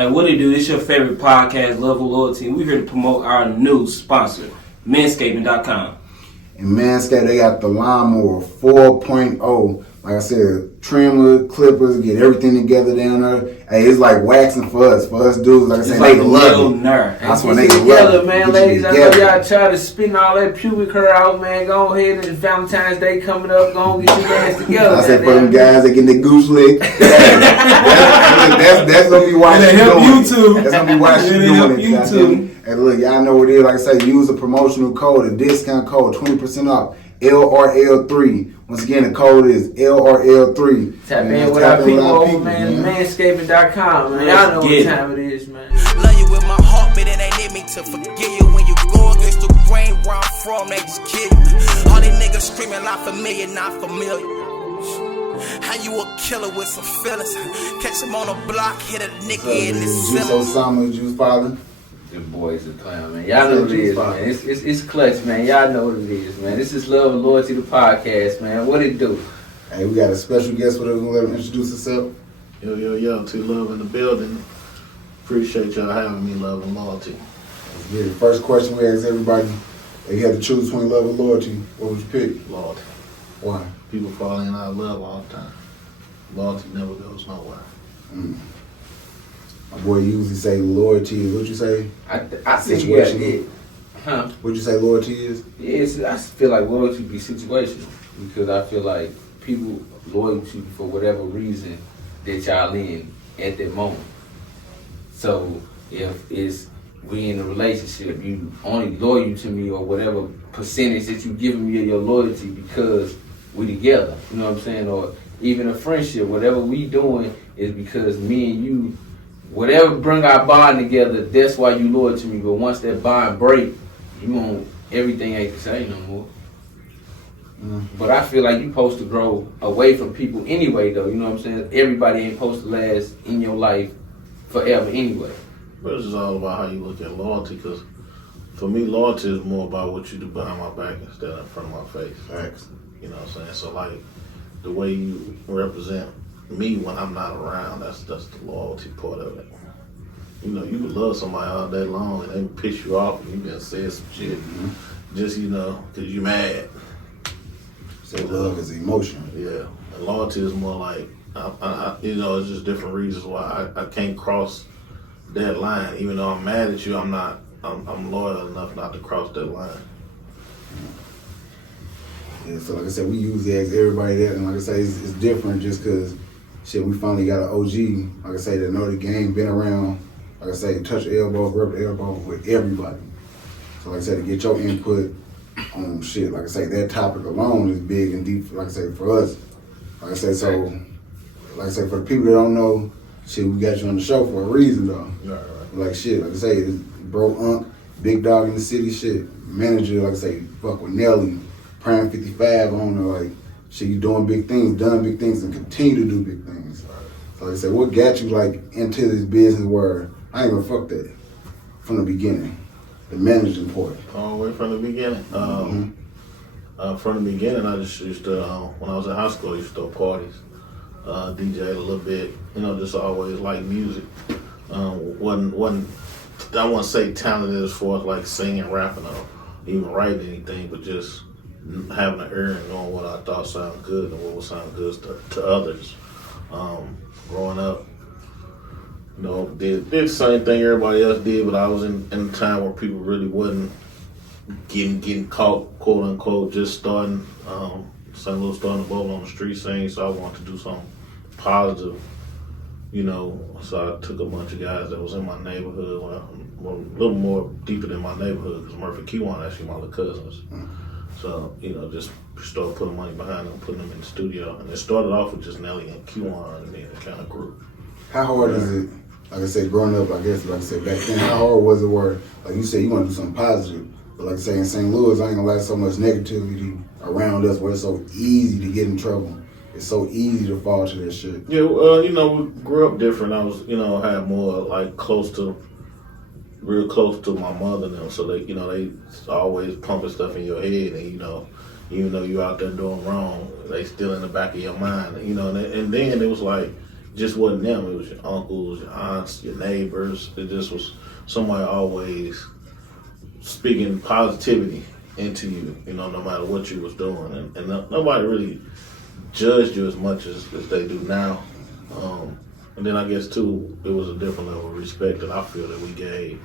Hey, what do you do? This your favorite podcast, Love and Loyalty. We're here to promote our new sponsor, Manscaping.com. And Manscaped, they got the Lawnmower 4.0. Like I said, trimmer, clippers, get everything together down there. Hey, it's like waxing for us. For us dudes, like I said, like they love it. That's when they love it. Man, ladies, I know y'all try to spin all that pubic hair out, man. Go ahead and Valentine's Day coming up. Go and get your ass together. I said for them guys that get their goose licked, that's going to be why she's doing it. That's going to be why she's doing it. And look, y'all know what it is. Like I say, use a promotional code, a discount code, 20% off. LRL3. Once again, the code is LRL3. Tap in with our people over, man. Manscaping.com, man. Y'all know what time it is, man. Love you with my heart, but it ain't hit me to forgive you. When you go against the grain where I'm from, they just kill you. All these niggas screaming, not familiar, not familiar. How you a killer with some feelings? Catch him on the block, hit a nigga in the ceiling. Osama, Juice Father. Them boys are clown, man. Y'all know what it is, man. It's clutch, man. Y'all know what it is, man. This is Love and Loyalty, the podcast, man. What it do? Hey, we got a special guest with us. We're going to let him introduce himself. Yo, T Love in the building. Appreciate y'all having me, Love and Loyalty. Yeah, the first question we ask everybody, if you had to choose between love and loyalty, what would you pick? Loyalty. Why? People falling in our love all the time. Loyalty never goes nowhere. My boy usually say loyalty is what you say? I think you got it. Huh? What'd you say loyalty is? Yeah, I feel like loyalty be situational because I feel like people loyal to you for whatever reason that y'all in at that moment. So if we in a relationship, you only loyal to me or whatever percentage that you giving me of your loyalty because we together. You know what I'm saying? Or even a friendship, whatever we doing is because me and you. Whatever bring our bond together, that's why you loyal to me. But once that bond break, you won't. Everything ain't the same no more. But I feel like you supposed to grow away from people anyway, though. You know what I'm saying? Everybody ain't supposed to last in your life forever anyway. But it's just all about how you look at loyalty. Because for me, loyalty is more about what you do behind my back instead of in front of my face. Facts. You know what I'm saying? So like the way you represent me when I'm not around, that's the loyalty part of it. You know, you can love somebody all day long and they piss you off and you can say some shit just, you know, because you mad. So love is emotion. Yeah. And loyalty is more like, you know, it's just different reasons why I can't cross that line. Even though I'm mad at you, I'm loyal enough not to cross that line. Yeah, so like I said, we usually ask everybody that, and like I say, it's different just because, shit, we finally got an OG, like I say, that know the game, been around, like I say, touch the elbow, rub the elbow with everybody. So like I said, to get your input on shit, like I say, that topic alone is big and deep, like I say, for us. Like I say, so, like I say, for the people that don't know, shit, we got you on the show for a reason, though. Right. Like shit, like I say, it's bro Unc, big dog in the city, shit, manager, like I say, fuck with Nelly, Prime 55 owner, like, shit, you doing big things, done big things, and continue to do big things. So like I said, what got you, like, into this business where I ain't gonna fuck that from the beginning, the managing part? All the way from the beginning. From the beginning, I just used to, when I was in high school, I used to throw parties, DJ a little bit, you know, just always like music. Wasn't I wouldn't say talented as far as like singing, rapping, or even writing anything, but just having an ear and knowing what I thought sounded good and what would sound good to others. Growing up, you know, did the same thing everybody else did, but I was in a time where people really wasn't getting caught, quote unquote, just starting, St. Louis starting to bowl on the street singing, so I wanted to do something positive, you know, so I took a bunch of guys that was in my neighborhood, well, a little more deeper than my neighborhood, because Murphy Kiwan actually my little cousins. So, you know, just started putting money behind them, putting them in the studio. And it started off with just Nelly and Kiwan, and then it kind of grew. How hard is it, like I said, growing up, I guess, like I said, back then, how hard was it where, like you said, you want to do something positive, but like I say, in St. Louis, I ain't gonna lie, so much negativity around us where it's so easy to get in trouble. It's so easy to fall to that shit. Yeah, you know, we grew up different. I was, you know, had more like real close to my mother now. So they, you know, they always pumping stuff in your head, and you know, even though you out there doing wrong, they still in the back of your mind, you know. And then it was like, just wasn't them. It was your uncles, your aunts, your neighbors. It just was somebody always speaking positivity into you, no matter what you was doing. And nobody really judged you as much as they do now. And then I guess, too, it was a different level of respect that I feel that we gave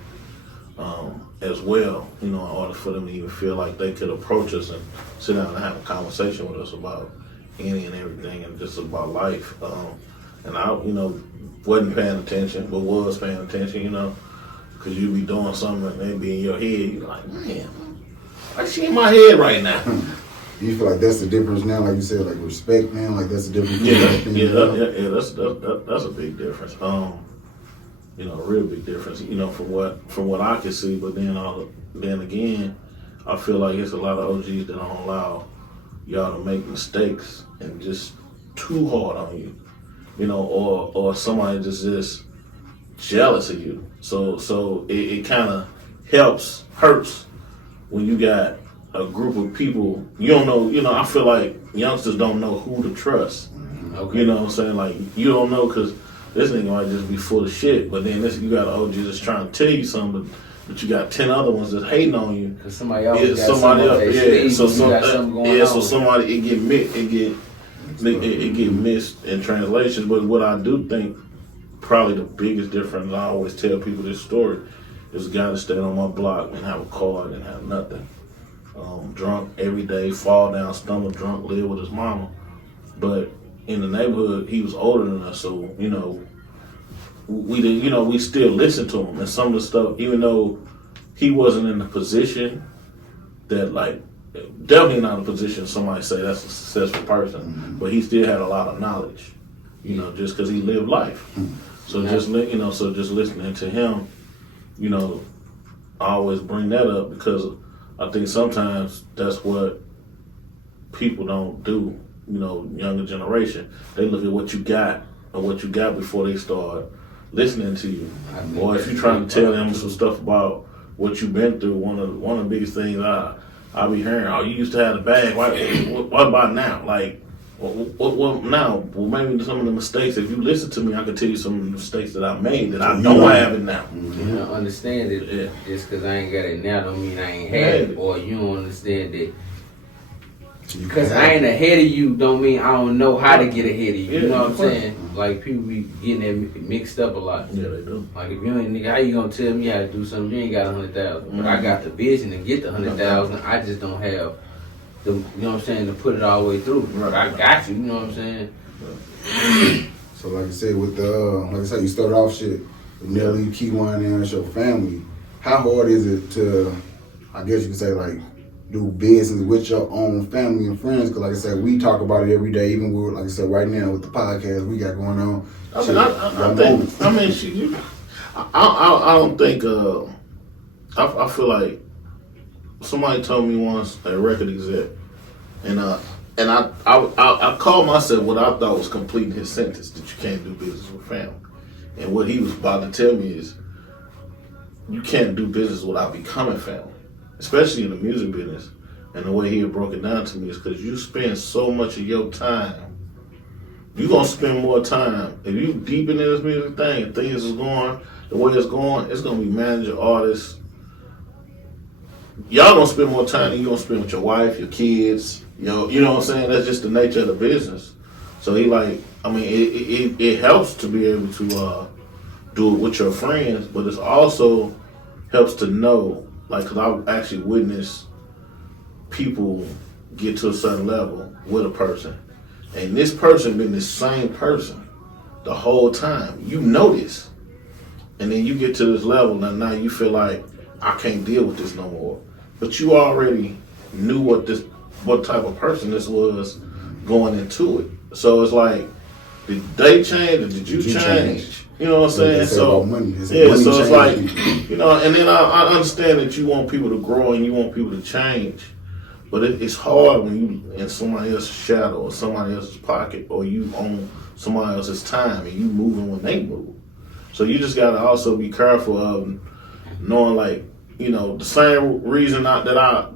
as well, in order for them to even feel like they could approach us and sit down and have a conversation with us about any and everything and just about life. And I, wasn't paying attention, but was paying attention, because you be doing something and they be in your head. You're like, man, why she in my head right now? Do you feel like that's the difference now? Like you said, like respect now, like that's the difference. Yeah. That's a big difference. Real big difference. From what I can see. But then again, I feel like it's a lot of OGs that don't allow y'all to make mistakes and just too hard on you, or somebody just jealous of you. So it kind of hurts when you got a group of people you don't know. I feel like youngsters don't know who to trust. Okay. You know what I'm saying? Like, you don't know because this nigga might just be full of shit. But then you got an OG that's trying to tell you something, but you got 10 other ones that's hating on you. Because somebody else got somebody else. Yeah, so somebody it get missed in translation. But what I do think probably the biggest difference, I always tell people this story, is a guy that stayed on my block and have a car and have nothing. Drunk every day, fall down, stumble drunk, live with his mama. But in the neighborhood, he was older than us, so we didn't, we still listened to him. And some of the stuff, even though he wasn't in the position that, like, definitely not a position somebody say that's a successful person, but he still had a lot of knowledge, just because he lived life. So just listening to him, I always bring that up because I think sometimes that's what people don't do. Younger generation, they look at what you got or what you got before they start listening to you. Or if you're trying to tell them some stuff about what you've been through, one of the biggest things I be hearing, oh, you used to have the bag. What about now? Like, what now? Well, maybe some of the mistakes. If you listen to me, I can tell you some of the mistakes that I made that I don't have it now. You don't understand it. Just because I ain't got it now don't mean I ain't had it. Or you don't understand that. Because I ain't ahead of you don't mean I don't know how to get ahead of you. You know what I'm saying? Like, people be getting that mixed up a lot. Yeah, they do. Like, if you ain't, nigga, how you gonna tell me how to do something? You ain't got 100,000. But I got the vision to get the 100,000. I just don't have the, you know what I'm saying, to put it all the way through. Right. I got you know what I'm saying? So like I said, with you started off shit with Nelly, Keywan, and it's your family. How hard is it to, I guess you could say, like, do business with your own family and friends? Because like I said, we talk about it every day, even with, like I said, right now with the podcast we got going on. I don't think, I feel like somebody told me once, a record exec, and I called myself what I thought was completing his sentence, that you can't do business with family. And what he was about to tell me is, you can't do business without becoming family, especially in the music business. And the way he had broke it down to me is because you spend so much of your time, you're going to spend more time. If you deep into this music thing and things is going the way it's going to be manager, artists. Y'all going to spend more time than you're going to spend with your wife, your kids. You know what I'm saying? That's just the nature of the business. So it helps to be able to do it with your friends, but it also helps to know, like, because I've actually witnessed people get to a certain level with a person, and this person been the same person the whole time. You know this, and then you get to this level, and now you feel like, I can't deal with this no more. But you already knew what type of person this was going into it. So it's like, did they change or did you change? You know what I'm saying? So it's like, and then I understand that you want people to grow and you want people to change. But it's hard when you in somebody else's shadow or somebody else's pocket, or you own somebody else's time and you moving when they move. So you just gotta also be careful of knowing, like, the same reason that I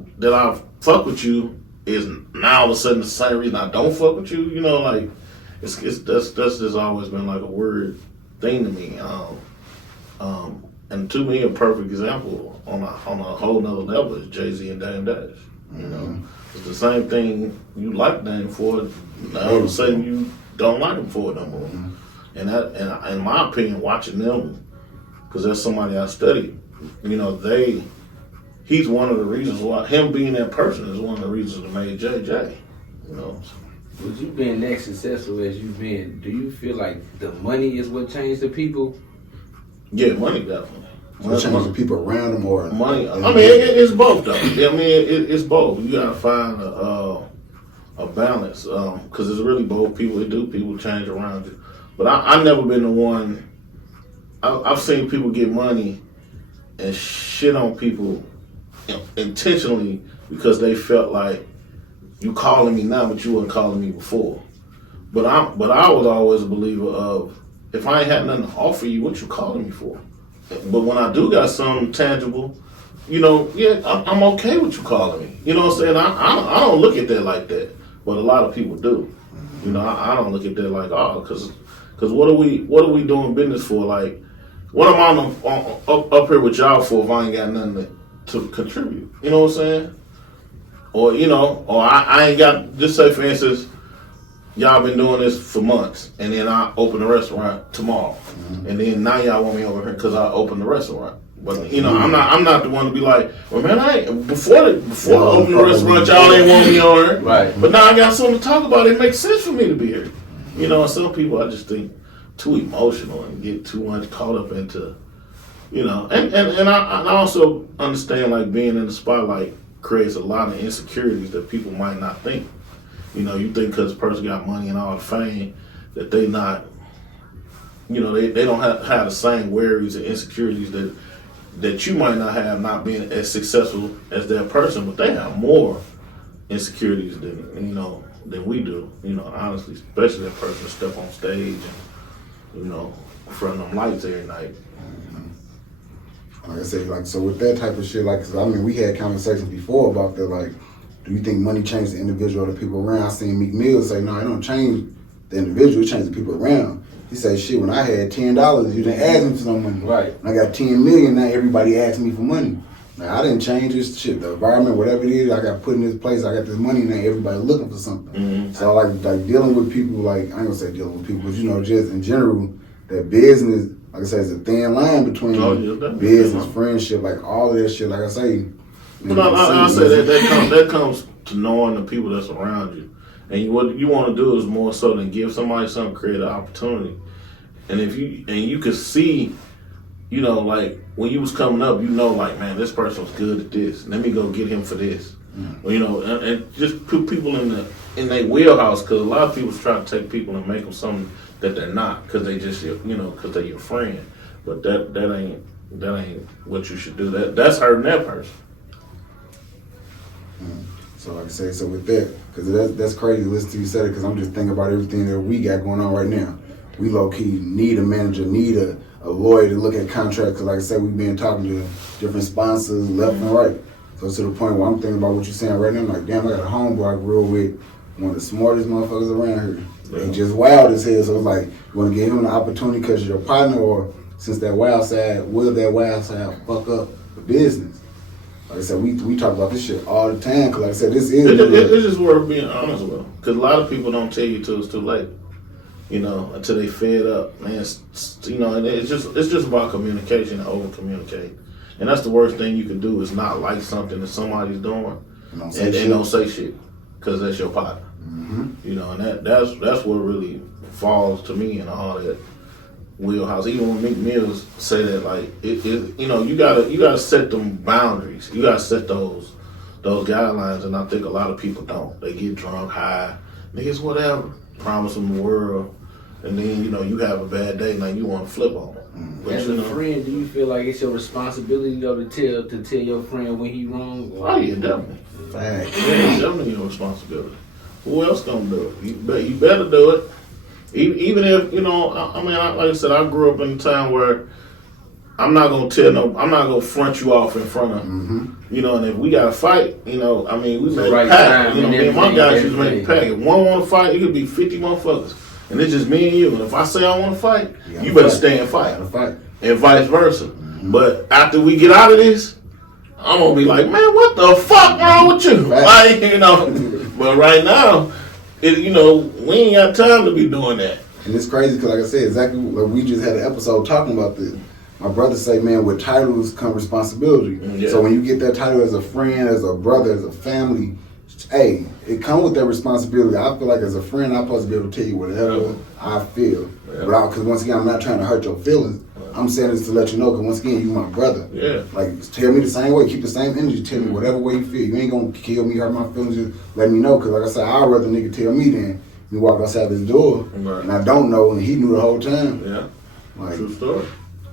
fuck with you is now all of a sudden the same reason I don't fuck with you. Like, that's just always been like a weird thing to me. And to me, a perfect example on a whole nother level is Jay-Z and Dame Dash. You know, it's the same thing you like Dame for. Now all of a sudden you don't like him for it no more. And that, and in my opinion, watching them, because there's somebody I studied, you know, he's one of the reasons why him being that person is one of the reasons that made JJ. You know. With you being that successful as you've been, do you feel like the money is what changed the people? Yeah, money definitely. What changes the people around them or Money. I mean, it's both though. I mean, it's both. You gotta find a balance because it's really both. People change around you. But I've never been the one. I've seen people get money and shit on people intentionally because they felt like you calling me now, but you weren't calling me before. But I was always a believer of if I ain't had nothing to offer you, what you calling me for? But when I do got something tangible, you know, yeah, I'm okay with you calling me. You know what I'm saying? I don't look at that like that, but a lot of people do. You know, I don't look at that like, oh, because what are we doing business for? Like, what am I up here with y'all for if I ain't got nothing to contribute? You know what I'm saying? Or, you know, or I ain't got, just say for instance, y'all been doing this for months, and then I open a restaurant tomorrow, and then now y'all want me over here because I opened the restaurant. But you know, I'm not the one to be like, well, man, I ain't before I opened the restaurant, y'all ain't want me over here. Right. But now I got something to talk about. It makes sense for me to be here. You know, and some people I just think too emotional and get too much caught up into, you know, and I also understand like being in the spotlight creates a lot of insecurities that people might not think. You know, you think because a person got money and all the fame that they not, you know, they don't have the same worries and insecurities that you might not have not being as successful as that person, but they have more insecurities than we do. You know, honestly, especially that person that step on stage and, you know, in front of them lights every night. Like I said, like, so with that type of shit, like, 'cause I mean, we had conversations before about that, like, do you think money changes the individual or the people around? I seen Meek Mill say, no, it don't change the individual, it changes the people around. He said, shit, when I had $10, you didn't ask me for no money. Right. When I got 10 million, now everybody asks me for money. Like, I didn't change this shit, the environment, whatever it is, I got put in this place, I got this money, now everybody looking for something. So like dealing with people, like, I ain't gonna say dealing with people, but you know, just in general, that business, like I said, it's a thin line between business, friendship, like all of that shit. Like I say, But I say that comes to knowing the people that's around you, and what you want to do is more so than give somebody something, create an opportunity. And if you could see, you know, like when you was coming up, you know, like, man, this person was good at this. Let me go get him for this. Well, you know, and just put people in their wheelhouse, because a lot of people try to take people and make them something that they're not, because they just, you know, because they're your friend. But that ain't what you should do. That's hurting that person. So like I say, so with that, because that's crazy to listen to you say it, because I'm just thinking about everything that we got going on right now. We low-key need a manager, need a lawyer to look at contracts, because like I said, we've been talking to different sponsors left and right. So to the point where I'm thinking about what you're saying right now, I'm like, damn, I got a homeboy I grew up with, one of the smartest motherfuckers around here. Yeah. He just wild as hell, so it's like, you want to give him an opportunity because you're your partner, or since that wild side, will that wild side fuck up the business? Like I said, we talk about this shit all the time, because like I said, this is... It's just worth being honest with, because a lot of people don't tell you till it's too late. You know, until they fed up, man. You know, and it's just about communication and over communicate, and that's the worst thing you can do is not like something that somebody's doing and don't say shit, because that's your partner. You know, and that's what really falls to me in all that wheelhouse. Even when Meek Mills say that, like, it you know, you gotta set them boundaries. You gotta set those guidelines, and I think a lot of people don't. They get drunk, high, niggas, whatever, promise them the world. And then, you know, you have a bad day, now you want to flip on them. But, as a friend, do you feel like it's your responsibility though to tell your friend when he wrong? Oh yeah, definitely. Fact. Yeah, it's definitely your responsibility. Who else gonna do it? You better do it. Even if, you know, I mean, like I said, I grew up in a time where I'm not gonna front you off in front of you know, and if we got to fight, you know, I mean, we make a pack. You know, me and my guys used to make a pack. If one want to fight, it could be 50 motherfuckers. and it's just me and you. And if I say I want to fight, gotta you better fight. stay and fight, Gotta fight. and vice versa. But after we get out of this, I'm gonna be like, man, what the fuck wrong with you? Right. Like, you know. But right now, you know, we ain't got time to be doing that. And it's crazy because, like I said, exactly like we just had an episode talking about this. My brother say, man, with titles come responsibility. Yeah. So when you get that title as a friend, as a brother, as a family, hey, it comes with that responsibility. I feel like as a friend, I'm supposed to be able to tell you whatever I feel. Yeah. Because once again, I'm not trying to hurt your feelings. I'm saying this to let you know, because once again, you my brother. Yeah. Like, tell me the same way. Keep the same energy. Tell me whatever way you feel. You ain't going to kill me, hurt my feelings. Just let me know. Because like I said, I'd rather nigga tell me than me walk outside his door. Right. And I don't know, and he knew the whole time. Yeah. Like, True story.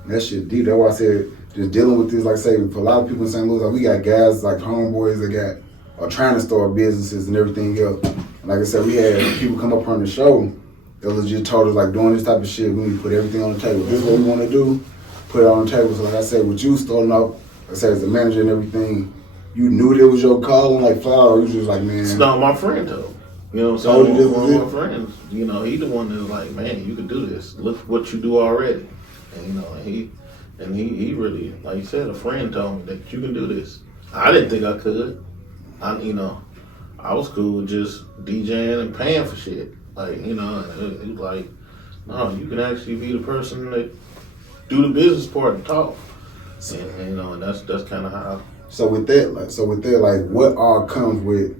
that shit deep. That's why I said, just dealing with this, like I say, for a lot of people in St. Louis, like, we got guys like homeboys that are trying to start businesses and everything else. And like I said, we had people come up on the show that legit told us, like, doing this type of shit, we need to put everything on the table. This is what we want to do, put it on the table. So like I said, with you starting off, like I said, as the manager and everything, you knew that it was your calling, like flat out, or you just like, man. It's not my friend though. You know what I'm Oh, saying? this One is of my friends, you know, he the one that's like, man, you can do this. Look what you do already. And you know, he really, like you said, a friend told me that you can do this. I didn't think I could. I was cool with just DJing and paying for shit. Like, you know, and it was like, no, you can actually be the person that do the business part and talk. And you know, and that's kind of how. So with that, like, what all comes with,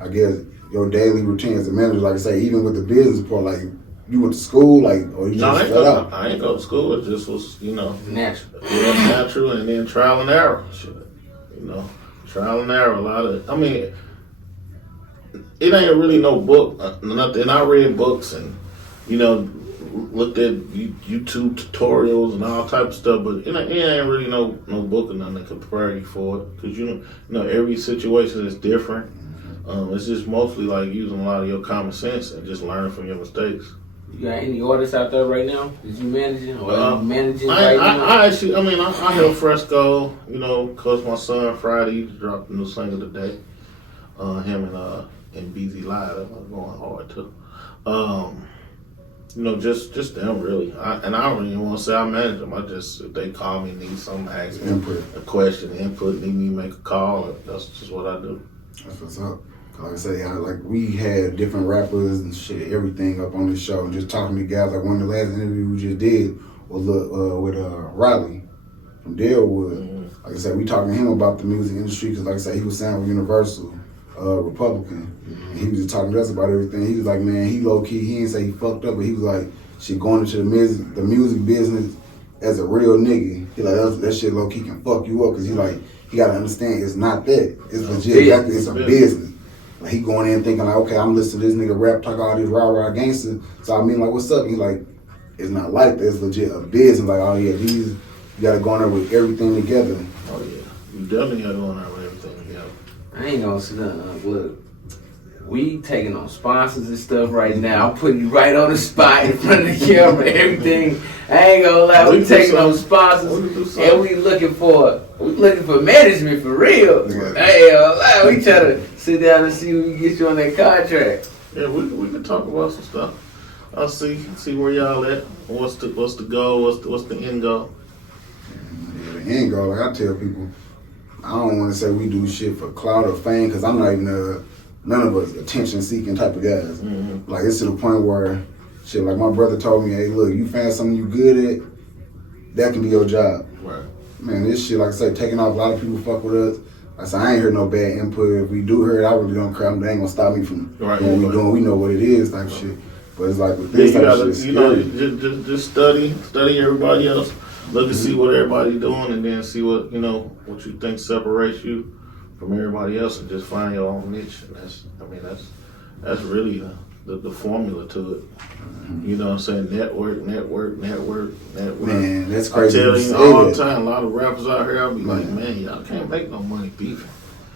I guess, your daily routine as a manager? Like I say, even with the business part, like, you went to school, like, or you just flat out? I ain't go to school. It just was, you know, Natural. yeah, natural, and then trial and error. Shit, you know, trial and error. A lot of, I mean, it ain't really no book, nothing. I read books and, you know, looked at YouTube tutorials and all type of stuff, but it ain't really no book or nothing that can prepare you for it, because you know every situation is different. It's just mostly like using a lot of your common sense and just learning from your mistakes. You got any artists out there right now that you managing or are you managing right now? I actually, I help Fresco, you know, cause my son Friday dropped a new single today. Him and BZ Live, that was going hard too. You know, just them really. I don't even want to say I manage them. I just, if they call me, need something, ask me a question, input, need me to make a call. That's just what I do. That's what's up. Like I say, like, we had different rappers and shit, everything up on this show, and just talking to guys. Like, one of the last interviews we just did was with Riley from Deadwood. Mm-hmm. Like I said, we talking to him about the music industry, because like I said, he was signed with Universal, Republican. Mm-hmm. And he was just talking to us about everything. He was like, man, he low key, he didn't say he fucked up, but he was like, shit, going into the music business as a real nigga, he like, that shit low key can fuck you up, because he like, he gotta understand it's not that. It's legit. It's a business. Like, he going in thinking like, okay, I'm listening to this nigga rap, talk all these rah gangsters. So I mean, like, what's up? And he like, it's not like that. It's legit a business. Like, oh yeah, you gotta go in there with everything together. Oh yeah, you definitely gotta go in there with everything together. I ain't gonna sit down. Look, we taking on sponsors and stuff right now. I'm putting you right on the spot in front of the camera, everything. I ain't gonna lie, we taking on sponsors and we looking for management for real. Yeah. I ain't gonna lie, we try to sit down and see if we can get you on that contract. Yeah, we can talk about some stuff. I'll see where y'all at. What's the goal? What's the end goal? Yeah, the end goal, like I tell people, I don't want to say we do shit for clout or fame, because I'm not even none of us attention-seeking type of guys. Mm-hmm. Like, it's to the point where, shit, like my brother told me, hey, look, you find something you good at, that can be your job. Right. Man, this shit, like I say, taking off, a lot of people fuck with us. I said, I ain't heard no bad input. If we do hear it, I really don't care. They ain't gonna stop me from doing what we doing. We know what it is, type shit. But it's like with this type of shit, you know, just study everybody else. Look and see what everybody's doing, and then see what what you think separates you from everybody else, and just find your own niche. And that's really the formula to it. You know what I'm saying? Network. Man, that's crazy. I tell you say all the that. time, a lot of rappers out here, I'll be like, man, y'all can't make no money beefing.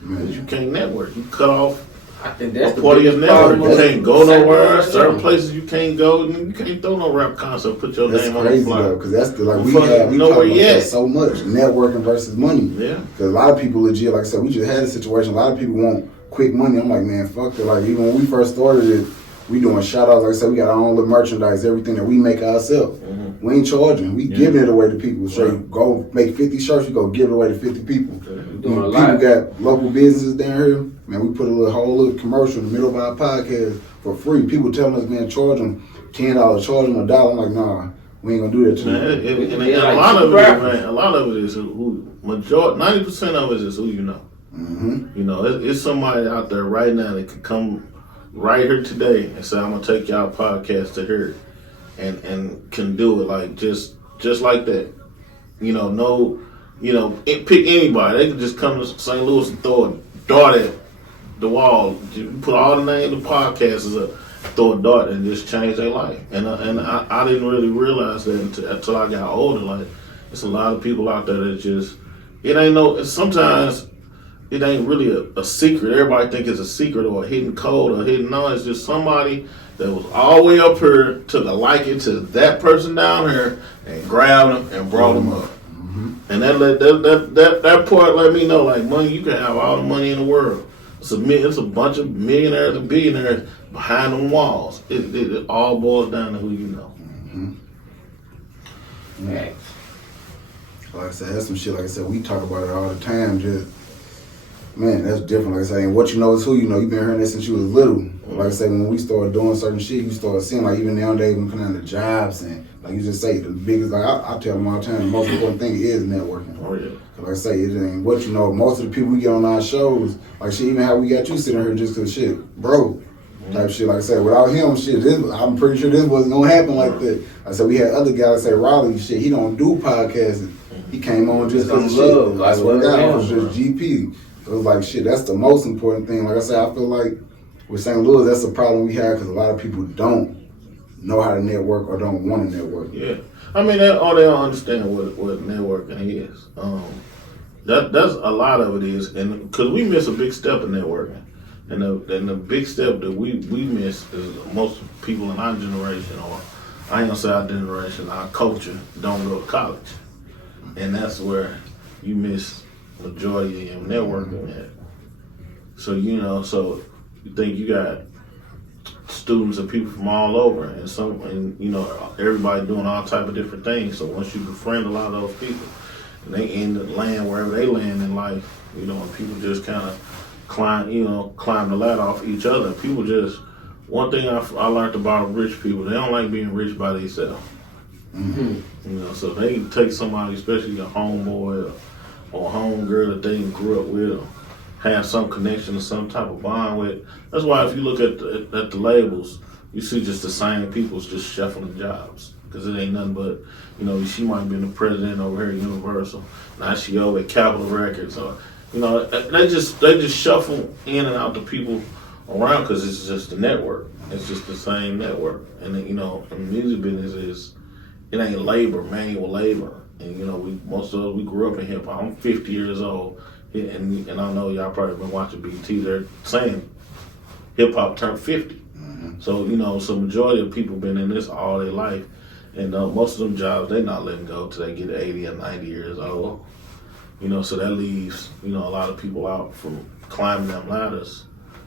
Because you can't network. You cut off I think that's a part of your biggest network. problem You with can't go nowhere. second Certain round. places you can't go. You can't throw no rap concert. Put your That's name on the crazy flyer. though, because that's the like we Fuck, talk know about where you that at. so much, networking versus money. Yeah. Because a lot of people legit, like I said, we just had a situation. A lot of people want quick money. I'm like, man, fuck it. Like even when we first started it, We doing shout outs, like I said, we got our own little merchandise, everything that we make ourselves. Mm-hmm. We ain't charging. We giving it away to people. So Right. you go make 50 shirts, you go give it away to 50 people. doing a People lot. got local businesses down here. Man, we put a whole little commercial in the middle of our podcast for free. People telling us, man, charge them $10, charge them $1. I'm like, nah, we ain't gonna do that to Man, you. and Yeah, a like lot two of it, rappers. man, a lot of it is who 90% of it is who you know. Mm-hmm. You know, it's somebody out there right now that can come right here today and say, I'm gonna take y'all podcast to here, and can do it like just like that. You know, pick anybody. They can just come to St. Louis and throw a dart at the wall. You put all the names of the podcasters up, throw a dart, and just change their life. And I didn't really realize that until I got older. Like, it's a lot of people out there that just, sometimes it ain't really a secret. Everybody think it's a secret or a hidden code or a hidden knowledge. It's just somebody that was all the way up here, took a liking to that person down here, and grabbed them and brought them up. And that part let me know, like, money, you can have all the money in the world. It's a bunch of millionaires and billionaires behind them walls. It all boils down to who you know. Facts. Like I said, that's some shit. Like I said, we talk about it all the time. Just, man, that's different. Like I said, and what you know is who you know. You've been hearing that since you was little. Like I said, when we started doing certain shit, you started seeing, like, even nowadays when we come down to jobs and, like you just say, the biggest, like I tell them all the time, the most important thing is networking. Oh yeah. Like I say, it ain't what you know. Most of the people we get on our shows, like shit, even how we got you sitting here just cause shit, bro, type shit. Like I said, without him, shit, I'm pretty sure this wasn't gonna happen like that. I said we had other guys say Raleigh, shit, he don't do podcasting. He came on just cause of shit. Love, like, That's what love it him, was just GP. It was like shit. That's the most important thing. Like I said, I feel like with St. Louis, that's the problem we have because a lot of people don't know how to network or don't want to network. Yeah. I mean, they don't understand what networking is. That's a lot of it is, and because we miss a big step in networking, and the big step that we miss is most people in our generation, or I ain't gonna say our generation, our culture don't go to college, and that's where you miss majority of your networking at. So so you think you got students and people from all over, and everybody doing all type of different things. So once you befriend a lot of those people, and they end up land wherever they land in life, and people just kind of climb the ladder off each other. People just, one thing I learned about rich people, they don't like being rich by themselves. Mm-hmm. So they can take somebody, especially a homeboy or a homegirl that they grew up with, or have some connection or some type of bond with. That's why if you look at the labels, you see just the same people just shuffling jobs. Because it ain't nothing but, she might have been the president over here at Universal. Now she over at Capitol Records. Or, they just shuffle in and out the people around because it's just a network. It's just the same network. And, in the music business it ain't manual labor. And, most of us, we grew up in hip hop. I'm 50 years old. And I know y'all probably been watching BT. They're saying hip hop turned 50. Mm-hmm. So so majority of people been in this all their life, and most of them jobs they not letting go till they get 80 or 90 years old. So that leaves a lot of people out from climbing them ladders.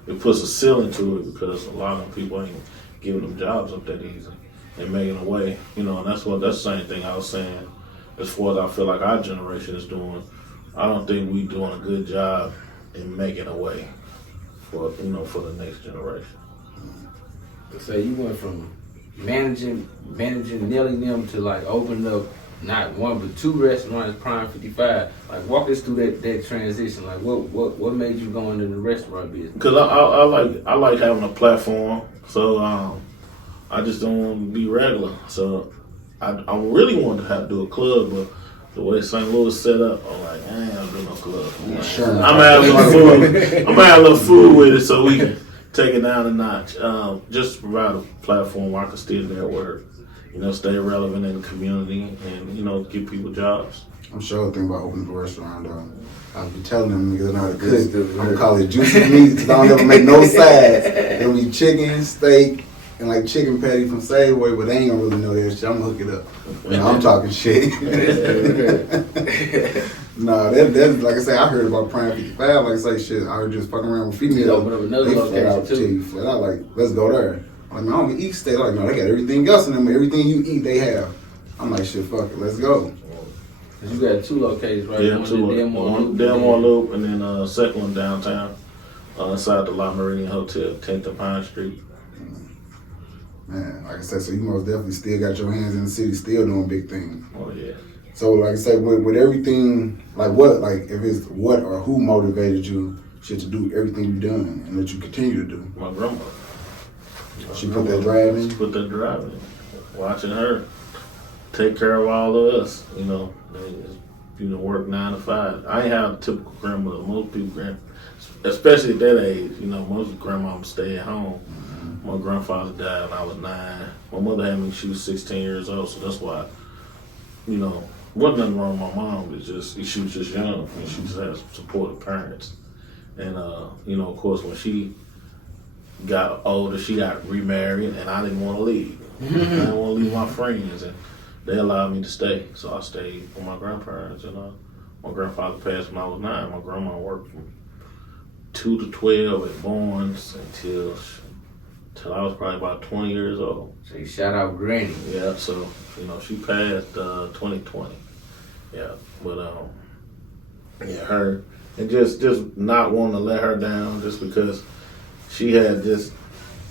It puts a ceiling to it because a lot of people ain't giving them jobs up that easy and making a way. And that's the same thing I was saying. As far as I feel like our generation is doing. I don't think we doing a good job in making a way for the next generation. So you went from managing Nelly them to like opening up not one but two restaurants, Prime 55. Like walk us through that transition. Like what made you go into the restaurant business? Because I like having a platform. So I just don't want to be regular. So I really wanted to do a club, but the way St. Louis set up, I'm like, I ain't gonna do no club. Sure. I'm gonna have a little food with it so we can take it down a notch. Just to provide a platform where I can still network, stay relevant in the community and, give people jobs. I'm sure thinking about opening a restaurant though. I'll be telling them niggas know how to cook. I'm gonna call it juicy meat because I don't ever make no sides. It'll be chicken, steak, and like chicken patty from Safeway, but they ain't gonna really know that shit. I'm gonna hook it up. I'm talking shit. No, that's like I say, I heard about Prime 55. Like I say, shit, I was just fucking around with females. Open up another they flat out location, too. tell you flat out like, let's go there. I'm like, man, I don't eat steak. Like, no, they got everything else in them. Everything you eat, they have. I'm like, shit, fuck it, let's go. You got 2 locations, right? Yeah, One two. in Delmore One Loop, Delmore Loop, and then second one downtown, inside the La Meridian Hotel, 10th and Pine Street. Man, like I said, so you most definitely still got your hands in the city, still doing big things. Oh yeah. So, like I said, with everything, like what, like if it's what or who motivated you, shit, to do everything you done and that you continue to do. My grandma. She put that drive in. She put that drive in. Watching her take care of all of us, you know. Work 9 to 5. I ain't have a typical grandmother. Most people, especially at that age, you know, most grandmoms stay at home. Mm-hmm. My grandfather died when I was 9. My mother had me when she was 16 years old, so that's why, you know, wasn't nothing wrong with my mom. It's just she was just young and she just had supportive parents. And you know, of course, when she got older, she got remarried, and I didn't want to leave. I didn't want to leave my friends, and they allowed me to stay, so I stayed with my grandparents. And my grandfather passed when I was 9. My grandma worked from 2 to 12 at Barnes until I was probably about 20 years old. So you shout out Granny. Yeah, so you know she passed 2020. Yeah, but yeah, her and just not wanting to let her down, just because she had just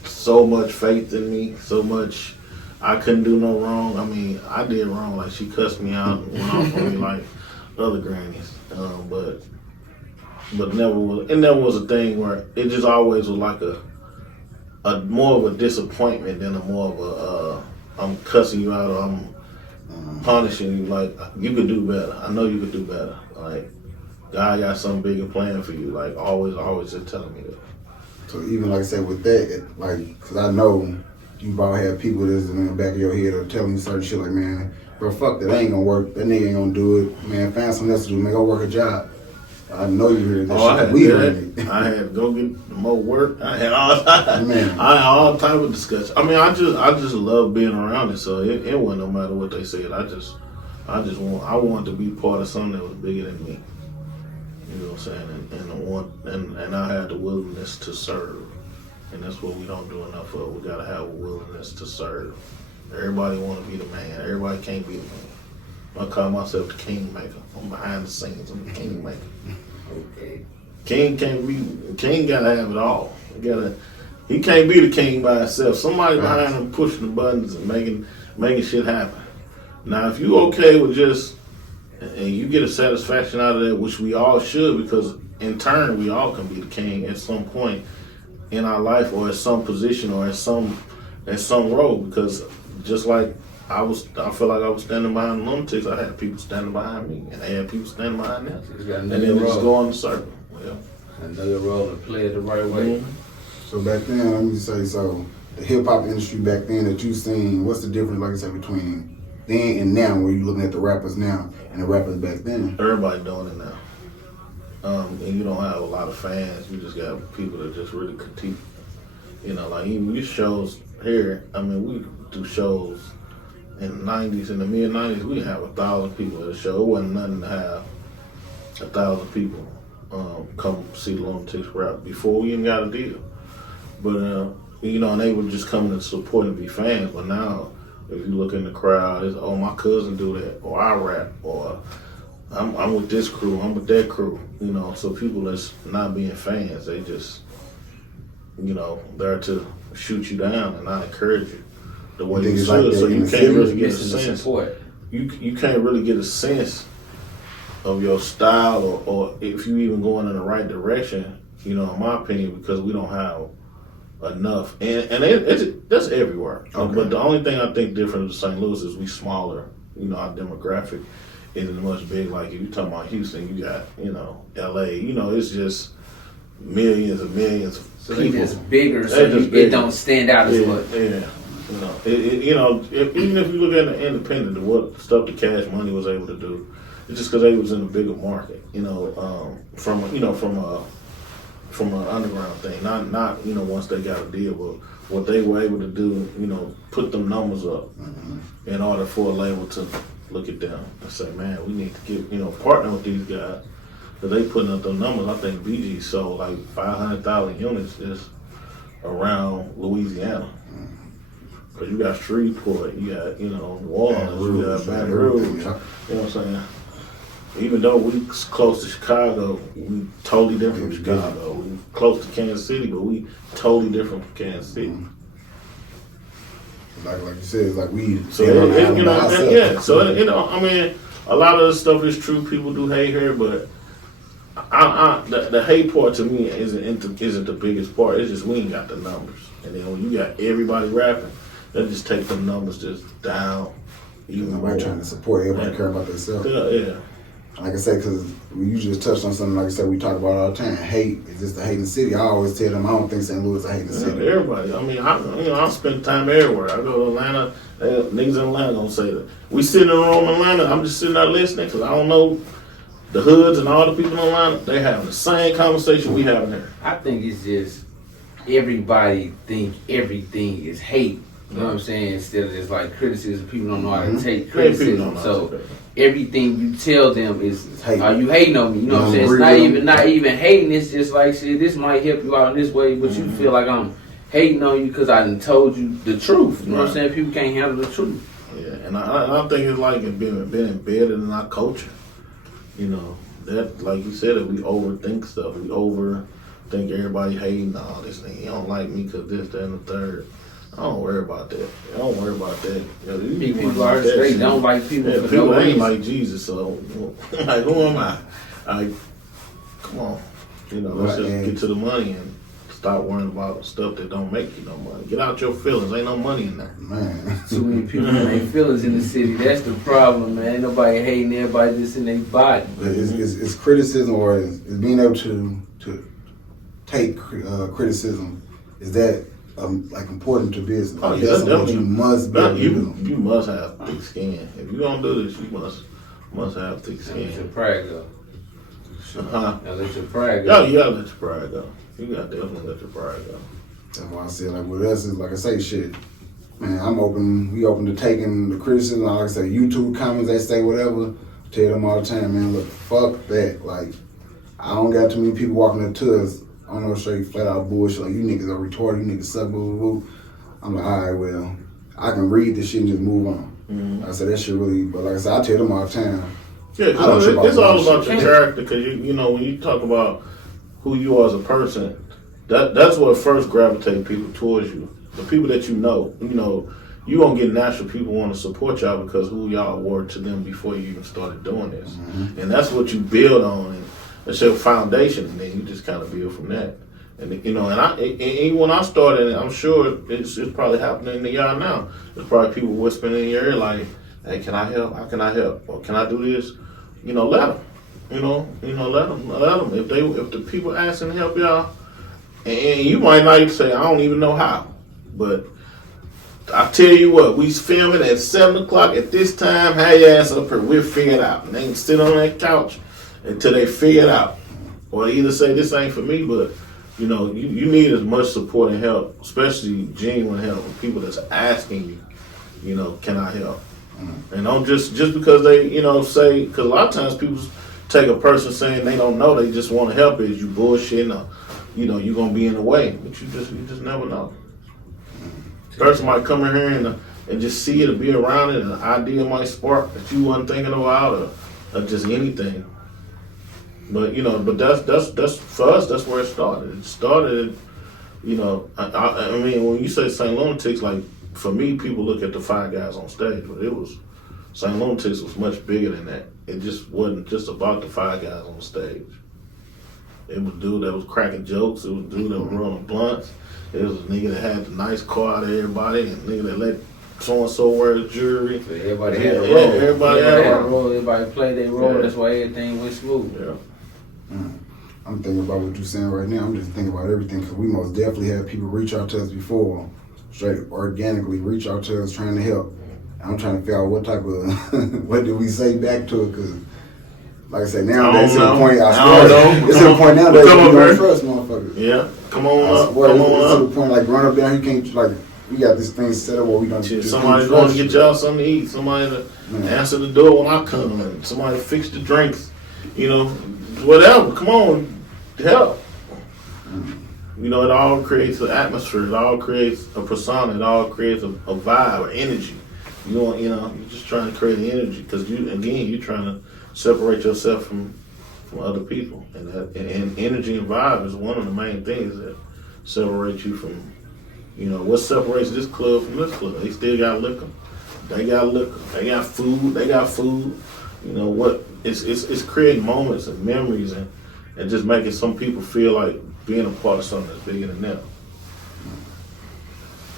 so much faith in me, so much. I couldn't do no wrong. I mean, I did wrong. Like, she cussed me out and went off on me like other grannies. But it never was a thing where it just always was like a more of a disappointment than a more of a I'm cussing you out or I'm punishing you. Like, you could do better. I know you could do better. Like, God got something bigger planned for you. Like, always just telling me that. So even like I said with that, like, cause I know you probably have people that's in the back of your head or telling you certain shit like, man, bro, fuck that, ain't gonna work. That nigga ain't gonna do it. Man, find something else to do. Man, go work a job. I know you heard that shit. I had to go get more work. I had all Man. I had all type of discussion. I mean, I just love being around it. So it wasn't no matter what they said. I wanted to be part of something that was bigger than me. You know what I'm saying? And I had the willingness to serve. And that's what we don't do enough of. We gotta have a willingness to serve. Everybody wanna be the man. Everybody can't be the man. I call myself the king maker. I'm behind the scenes. I'm the king maker. Okay. King gotta have it all. He can't be the king by himself. Somebody behind him pushing the buttons and making shit happen. Now, if you okay with just, and you get a satisfaction out of that, which we all should, because in turn we all can be the king at some point in our life, or at some position, or at some role. Because just like I feel like I was standing behind the lunatics, I had people standing behind me, and they had people standing behind them, and then it just go on the circle. Yeah. Another role and play it the right way. Mm-hmm. So back then, let me say, so the hip hop industry back then that you seen, what's the difference, like I said, between then and now, where you looking at the rappers now and the rappers back then? Everybody doing it now. And you don't have a lot of fans. You just got people that just really critique. You know, like even these shows here, I mean, we do shows in the 90s, in the mid-90s, we have 1,000 people at a show. It wasn't nothing to have 1,000 people come see the Lunatics rap before we even got a deal. But, you know, and they were just coming to support and be fans. But now, if you look in the crowd, it's, oh, my cousin do that, or I rap, or I'm with this crew, I'm with that crew, you know. So people that's not being fans, they just, you know, there to shoot you down and not encourage you the way you should. Like, so you can't really get a sense. Support. You can't really get a sense of your style, or if you even going in the right direction, you know, in my opinion, because we don't have enough. And that's everywhere. Okay. But the only thing I think different with St. Louis is we smaller. You know, our demographic isn't much big. Like if you talking about Houston, you got, you know, LA, you know, it's just millions and millions of So people. they just bigger, so They're just it bigger. don't stand out as much. Yeah. You know, even if you look at the independent, what stuff the Cash Money was able to do, it's just because they was in a bigger market. You know, from an underground thing, not you know, once they got a deal, but what they were able to do, you know, put them numbers up in order for a label to look at them and say, man, we need to get, you know, partner with these guys, because they putting up the numbers. I think BG sold like 500,000 units just around Louisiana. Cause you got Shreveport, you got New Orleans, you got Baton Rouge. You know what I'm saying? Even though we close to Chicago, we totally different from Chicago. We close to Kansas City, but we totally different from Kansas City. Like you said, it's like we. So I mean, a lot of the stuff is true. People do hate her, but the hate part to me isn't the biggest part. It's just we ain't got the numbers, and then when you got everybody rapping, that just take the numbers just down. Even Nobody trying to support everybody care about themselves. Yeah. Like I said, because you just touched on something like I said we talk about all the time. Hate is just a hating city. I always tell them I don't think St. Louis is a hating city. Everybody. I mean, I spend time everywhere. I go to Atlanta. Niggas in Atlanta gonna say that. We sitting in a room in Atlanta. I'm just sitting there listening because I don't know the hoods and all the people in Atlanta. They having the same conversation we having there. I think it's just everybody think everything is hate. You know what I'm saying? Instead of just like criticism, people don't know how to take criticism. So everything you tell them is, "Are you hating on me?" You know what I'm saying? It's not even hating. It's just like, shit, this might help you out in this way, but you feel like I'm hating on you because I done told you the truth. You know what I'm saying? People can't handle the truth. Yeah, and I think it's like it been embedded in our culture. You know, that like you said, we overthink stuff. We overthink everybody hating all this thing. You don't like me because this, that, and the third. I don't worry about that. I don't worry about that. People are straight. Don't like people for people no ain't reason. like Jesus, so like, who am I? Come on. Let's just get to the money and stop worrying about stuff that don't make you no money. Get out your feelings. Ain't no money in there. Man. Too many people in their feelings in the city. That's the problem, man. Ain't nobody hating everybody just in their body. It's criticism, or it's being able to take criticism. Is that like important to business? Oh, yeah, that's what you must be able to do. You must have thick skin. If you gonna do this, you must have thick Let your skin. pride go. Huh? Now let your pride Yeah, go. you gotta let your pride go. You gotta definitely let your pride go. That's why I said, like, with us, is like I say, shit, man, we open to taking the criticism. Like I say, YouTube comments, they say whatever. Tell them all the time, man, look, fuck that. Like, I don't got too many people walking up to us. I don't know, straight flat out bullshit. Like, you niggas are retarded, you niggas suck, boo, boo, boo. I'm like, all right, well, I can read this shit and just move on. Mm-hmm. I said, that shit really, but like I said, I tell them all the time. Yeah, I don't trip it's off all that about shit. your character. Because you know, when you talk about who you are as a person, that's what first gravitate people towards you. The people that you know, you gonna get natural people want to support y'all because who y'all were to them before you even started doing this, and that's what you build on, and that's your foundation, and then you just kind of build from that. And and when I started, I'm sure it's probably happening to y'all now. There's probably people whispering in your ear like, "Hey, can I help? How can I help? Or can I do this?" Let them. Let them. If the people asking to help y'all, and you might not even say, "I don't even know how," but I tell you what, we filming at 7 o'clock at this time. Have your ass up here. We'll figure it out. And they can sit on that couch until they figure it out, or either say this ain't for me, but. You need as much support and help, especially genuine help from people that's asking you, can I help? And don't just because they, say, because a lot of times people take a person saying they don't know, they just want to help is you bullshitting or, you're going to be in the way. But you just never know. Person might come in here and just see it or be around it, and an idea might spark that you wasn't thinking about or just anything. But but that's for us. That's where it started. It started, I mean, when you say St. Lunatics, like for me, people look at the 5 guys on stage, but it was St. Lunatics was much bigger than that. It just wasn't just about the 5 guys on stage. It was a dude that was cracking jokes. It was a dude that was rolling blunts. It was a nigga that had the nice car out of everybody, and a nigga that let so and so wear jewelry. So everybody had a role. Everybody had a role. Everybody played their role. Yeah. That's why everything went smooth. Yeah. I'm thinking about what you're saying right now. I'm just thinking about everything because we most definitely had people reach out to us before, straight organically reach out to us trying to help. I'm trying to figure out what type of, what do we say back to it, because like I said, nowadays it's to the point, it's to the point nowadays you don't trust motherfuckers. Yeah, come on up. It's to the point like run up there, you can't, like, we got this thing set up where we don't just somebody's going to get y'all something to eat, somebody to answer the door when I come, and somebody to fix the drinks, whatever. Come on, help. You know, it all creates an atmosphere. It all creates a persona. It all creates a vibe, an energy. You're just trying to create an energy because you're trying to separate yourself from other people, and energy and vibe is one of the main things that separate you from. What separates this club from this club? They still got liquor. They got liquor. They got food. They got food. It's creating moments and memories and just making some people feel like being a part of something that's bigger than them.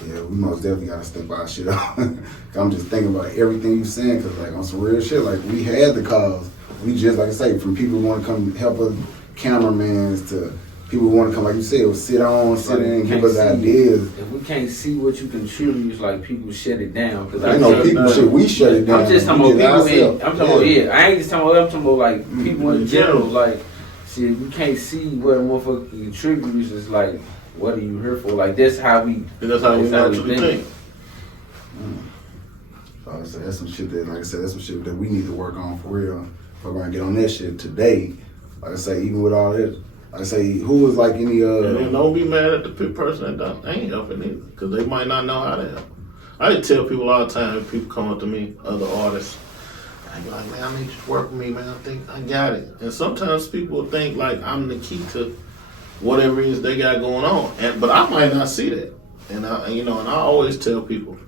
Yeah, we most definitely gotta step our shit up. I'm just thinking about everything you saying, cause like on some real shit, like we had the calls. We just, like I say, from people who want to come help us, cameramans, to people who want to come, like you said, sit in and give us ideas. If we can't see what you contribute, it's like people shut it down. Cause we shut it down. I'm just talking about people. I'm talking about I ain't just talking about. I'm talking about like people in general. Like, see, if we can't see what a motherfucker contributes, it's like, what are you here for? Like, that's how we naturally think. So I said, that's some shit that, like I said, that's some shit that we need to work on for real. If we're gonna get on that shit today, like I say, even with all this, like I say, who was like any And then don't be mad at the person that ain't helping either, because they might not know how to help. I tell people all the time, if people come up to me, other artists, I be like, man, I need you to work with me, man. I think I got it. And sometimes people think like I'm the key to whatever it is they got going on, but I might not see that. And I always tell people,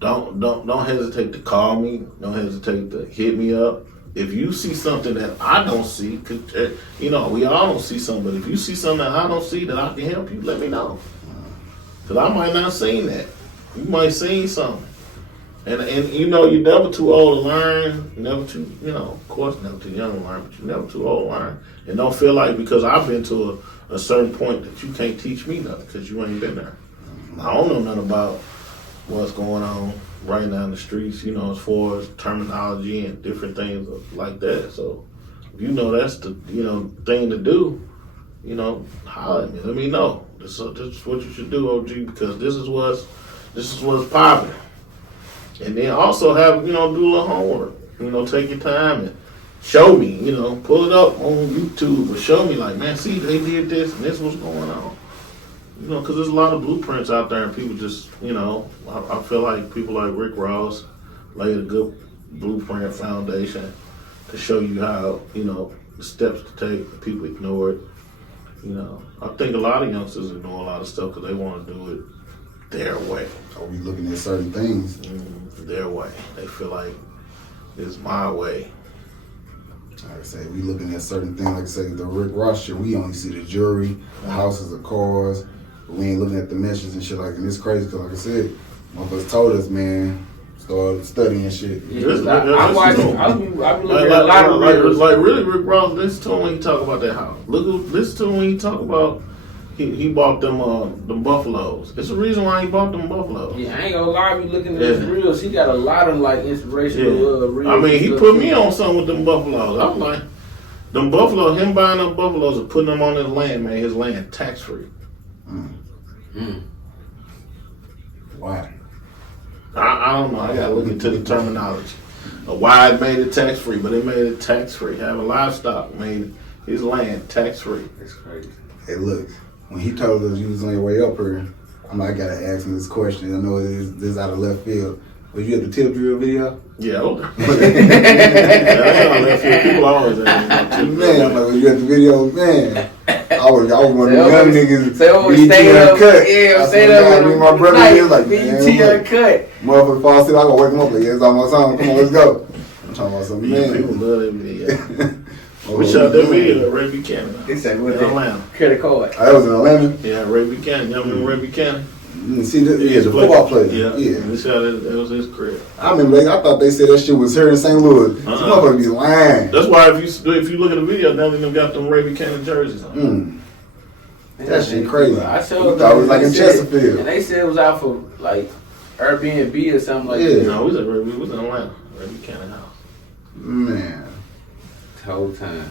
don't hesitate to call me. Don't hesitate to hit me up. If you see something that I don't see, cause we all don't see something, but if you see something that I don't see that I can help you, let me know. Cause I might not seen that. You might seen something. And you're never too old to learn, never too, of course never too young to learn, but you're never too old to learn. And don't feel like because I've been to a certain point that you can't teach me nothing because you ain't been there. I don't know nothing about what's going on right now in the streets, as far as terminology and different things like that. So if that's the, thing to do, holler at me, let me know. This is what you should do, OG, because this is what's popping. And then also have, do a little homework, take your time and show me, pull it up on YouTube or show me like, man, see, they did this and this was going on. Because there's a lot of blueprints out there and people just, I feel like people like Rick Ross laid a good blueprint foundation to show you how, the steps to take. People ignore it. I think a lot of youngsters ignore a lot of stuff because they want to do it their way. Are we looking at certain things? Their way. They feel like it's my way. Like I say, we looking at certain things, like I say, the Rick Ross shit, we only see the jewelry, the houses, the cars, but we ain't looking at the meshes and shit and it's crazy because like I said, motherfuckers told us, man, start studying shit. Yeah, I be looking at a lot of videos. Like really, Rick Ross, listen to him when he talk about that house. Listen to him when he talk about he bought them buffaloes. It's the reason why he bought them buffaloes. Yeah, I ain't gonna lie, I be looking at his reels. He got a lot of like inspirational reels. I mean, he put me on something with them buffaloes. I'm like, them buffaloes, him buying them buffaloes and putting them on his land, made his land tax free. Why? I don't know. I gotta look into the terminology. Why it made it tax free, but it made it tax free. Having livestock made his land tax free. That's crazy. Hey, look, when he told us you was on your way up here, I'm like, I gotta ask him this question. I know this is out of left field. Was you at the tip drill video? Yeah, okay. People always ask me about tip drill. Man, I'm like, was you at the video? Man, I was one of the young niggas. They always stay up. Uncut. Yeah, I stay said, up. me and my brother here, like, man, BET Uncut. Motherfucker fall asleep, I gotta wake him up. Like, yeah, it's almost time. Come on, let's go. I'm talking about something, People man. love that video. We shot that video at Ray Buchanan. They said, what in Atlanta. Credit card. That was in Atlanta? Yeah, Ray Buchanan. Y'all remember Ray Buchanan? See, the football player. Yeah. We shot it. That was his crib. I remember, I thought they said that shit was here in St. Louis. Some motherfuckers be lying. That's why if you look at the video, now they got them Ray Buchanan jerseys on. That shit crazy. I showed thought it was like in Chesterfield. And they said it was out for like Airbnb or something like that. No, we was in Atlanta. Ray Buchanan house. Man. The whole time.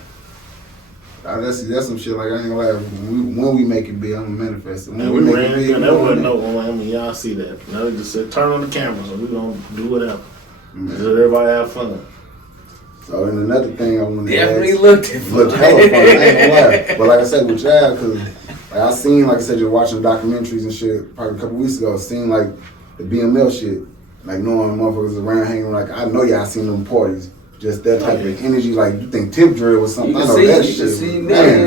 That's some shit like I ain't gonna lie. When we make it big, I'm gonna manifest it. And we ran it big, that wasn't no. I mean, y'all see that. Now they just said turn on the cameras and we gonna do whatever. Let everybody have fun. So and another thing I want to definitely ask, looked hella fun. I ain't gonna lie. But like I said with y'all, cause Like I seen, like I said, just watching documentaries and shit probably a couple weeks ago. I seen like the BML shit, like knowing motherfuckers around hanging. Like I know y'all seen them parties. Just that type of energy, like you think Tip Drill was something. You I can know see, that you shit. can see Man.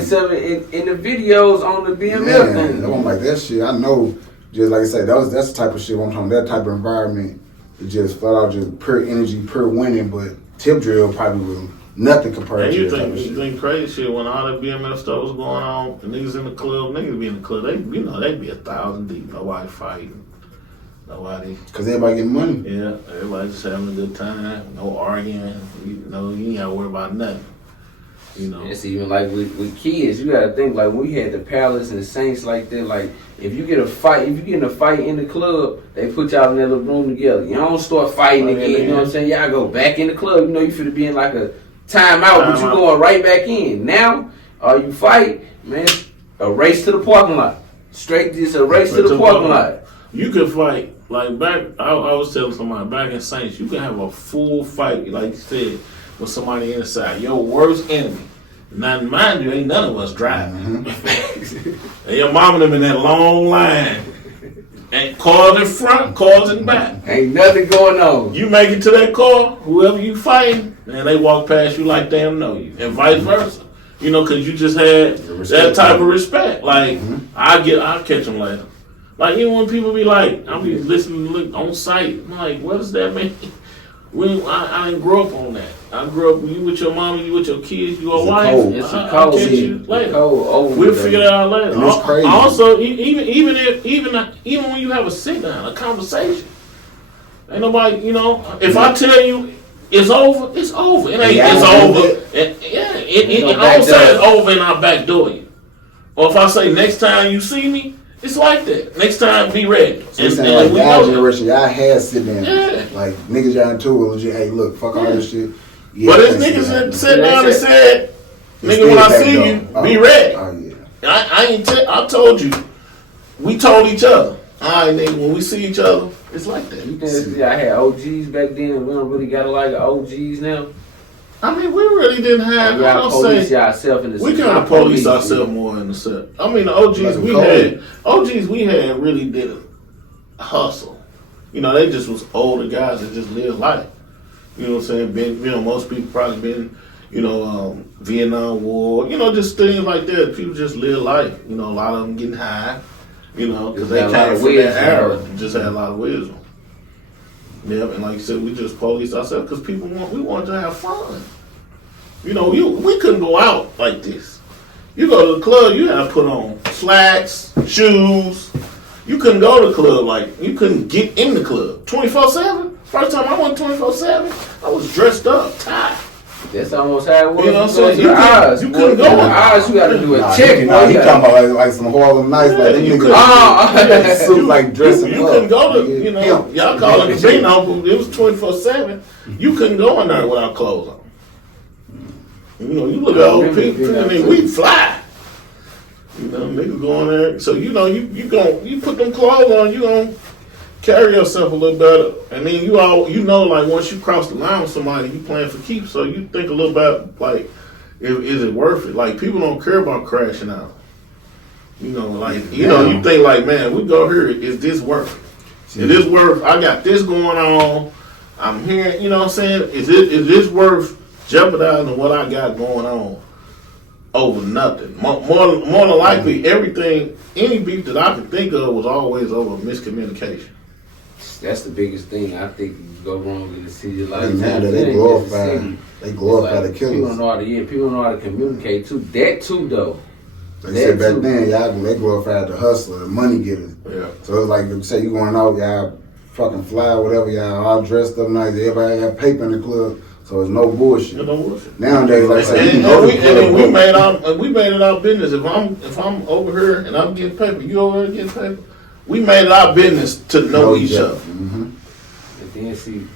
in the videos on the BML Man, thing. I'm like that shit. I know, just like I said, that's the type of shit. I'm talking that type of environment. It just flat out just pure energy, pure winning. But Tip Drill probably was nothing compared And to you that type think of you shit. think crazy shit when all that BMF stuff was going on, the niggas in the club, niggas be in the club, they they'd be 1,000 deep, nobody fighting. Nobody. Cause everybody getting money. Yeah, everybody just having a good time, no arguing. You ain't gotta worry about nothing. You know. It's even like with kids, you gotta think like when we had the Palace and the Saints like that, like if you get in a fight in the club, they put y'all in that little room together. You don't start fighting again, you know what I'm saying? Y'all go back in the club, you know you finna be in like a timeout, but you going right back in. Now, you fight, man, a race to the parking lot. Straight just a race to the parking lot. You could fight, like back, I was telling somebody, back in Saints, you can have a full fight, like you said, with somebody inside. Your worst enemy. Now, mind you, ain't none of us driving. And your mama them in that long line. And cars in front, cars in back. Ain't nothing going on. You make it to that car, whoever you fighting, and they walk past you like they don't know you. And vice versa. You know, because you just had that type of respect. Like, I'll catch them later. Like, even when people be like, I'll be listening to on site, I'm like, what does that mean? I didn't grow up on that. I grew up, you with your mama, you with your kids, your wife. It's a I'll code. catch you later. We'll We'll figure that out later. And it's crazy. Also, even when you have a sit down, a conversation, ain't nobody, you know, if I tell you it's over, it's over. It ain't, Yeah, it's I over. I don't say it's over and I backdoor you. Or if I say next time you see me, it's like that. Next time, be ready. So you saying like y'all generation, y'all had sit down. Like niggas y'all into it legit, hey look, fuck all this shit. Yeah, But there's niggas that sat down and said, nigga, when I see you, be ready. Oh yeah. I told you. We told each other. All right, nigga, when we see each other, it's like that. You think I had OGs back then and we don't really got a lot of OGs now? I mean, we really didn't have, We I gotta don't police say, yourself in the we kind of police ourselves more in the set. I mean, the OGs we had really did a hustle. You know, they just was older guys that just lived life. You know what I'm saying? Been, you know, most people probably been, you know, Vietnam War, you know, just things like that. People just live life. You know, a lot of them getting high, you know, because they came from that era. Just had a lot of wisdom. Yeah, and like you said, we just police ourselves because we want to have fun. You know, we couldn't go out like this. You go to the club, you had to put on slacks, shoes. You couldn't go to the club you couldn't get in the club 24/7. First time I went 24/7, I was dressed up, tied. That's almost how it was. You know what I'm saying? You couldn't go. The eyes, you got to do a check. He talking about like some Harlem Nights, like them niggas suit like dressing you up. couldn't go to, you know, y'all call it a casino, but it was 24/7. You couldn't go in there without clothes on. You know, you look at old people, I mean, we fly. You know, niggas go in there. So, you know, you put them clothes on, you gonna carry yourself a little better. And then you know, like once you cross the line with somebody, you playing for keeps. So you think a little bit like, is it worth it? Like people don't care about crashing out. You know, like you think like, man, we go here. Is this worth it? Is this worth? I got this going on. I'm here. You know what I'm saying? Is this worth jeopardizing what I got going on over nothing? More than likely, any beef that I could think of was always over miscommunication. That's the biggest thing I think go wrong in the city. Like now that they glorify the killers. People don't know how to communicate too. That too though. Like you said back then, they glorified the hustler, the money getter. Yeah. So it's like you say you going out, y'all fucking fly, whatever, y'all all dressed up nice. Everybody have paper in the club, so it's no bullshit. No bullshit. Nowadays, like I said, we made it our business. If I'm over here and I'm getting paper, you over here getting paper. We made it our business to know each other. Mm-hmm. And then see,